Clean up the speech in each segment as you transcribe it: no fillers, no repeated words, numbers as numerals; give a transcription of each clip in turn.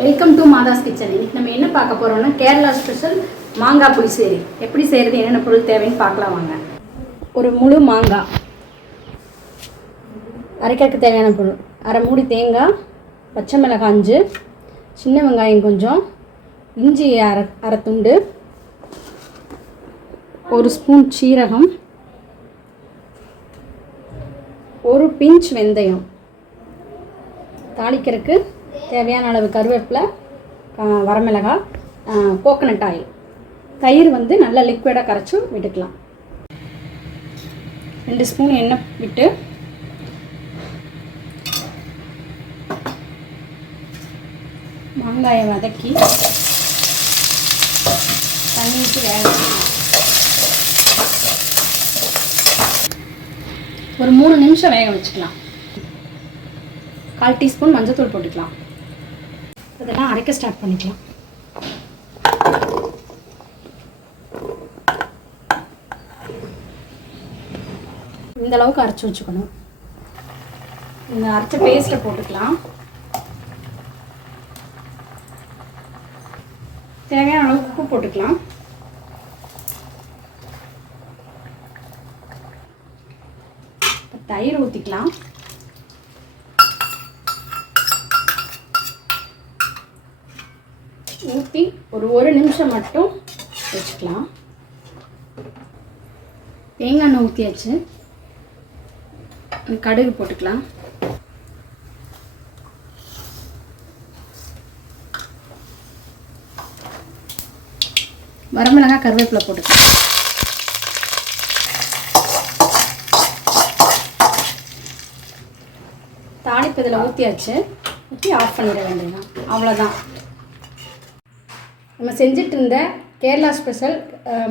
Welcome to மாதாஸ் kitchen. இன்னைக்கு நம்ம என்ன பார்க்க போகிறோம்னா கேரளா ஸ்பெஷல் மாங்காய் புளிசேரி. எப்படி செய்கிறது, என்னென்ன பொருள் தேவைன்னு பார்க்கலாம் வாங்க. ஒரு முழு மாங்காய், அரைக்கிறதுக்கு தேவையான பொருள்: அரை மூடி தேங்காய், பச்சை மிளகாய் 5, சின்ன வெங்காயம் கொஞ்சம், இஞ்சி அரை துண்டு, ஒரு ஸ்பூன் சீரகம், ஒரு பிஞ்ச் வெந்தயம், தாளிக்கிறதுக்கு தேவையான அளவு கருவேப்பிலை, வரமிளகாய், கோகனட் ஆயில், தயிர் நல்லா லிக்விடாக கரைச்சி விட்டுக்கலாம். 2 ஸ்பூன் எண்ணெய் விட்டு மாங்காயை வதக்கி தண்ணி விட்டு வேக வச்சுக்கலாம். ஒரு 3 நிமிஷம் வேக வச்சுக்கலாம். 1/4 டீஸ்பூன் மஞ்சள்தூள் போட்டுக்கலாம். இதெல்லாம் அரைக்க ஸ்டார்ட் பண்ணிக்கலாம். இந்த அளவுக்கு அரைச்சி வச்சுக்கணும். இந்த அரைச்ச பேஸ்ட்டை போட்டுக்கலாம். தேவையான அளவுக்கு உப்பு போட்டுக்கலாம். தயிர் ஊற்றிக்கலாம். ஊற்றி ஒரு நிமிஷம் மட்டும் வச்சுக்கலாம். தேங்காய் எண்ணெய் ஊற்றியாச்சு. கடுகு போட்டுக்கலாம். வரமிளகாய், கருவேப்பிலை போட்டுக்கலாம். தாளிப்பு இதில் ஊற்றியாச்சு. ஊற்றி ஆஃப் பண்ணிட வேண்டியதுதான். அவ்வளோதான். நம்ம செஞ்சுட்டு இருந்த கேரளா ஸ்பெஷல்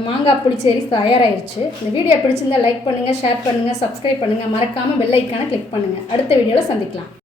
மாங்காய் புளிச்சேரி தயாராகிடுச்சு. இந்த வீடியோ பிடிச்சிருந்தால் லைக் பண்ணுங்கள், ஷேர் பண்ணுங்கள், சப்ஸ்கிரைப் பண்ணுங்கள். மறக்காமல் பெல் ஐக்கானை கிளிக் பண்ணுங்கள். அடுத்த வீடியோவில் சந்திக்கலாம்.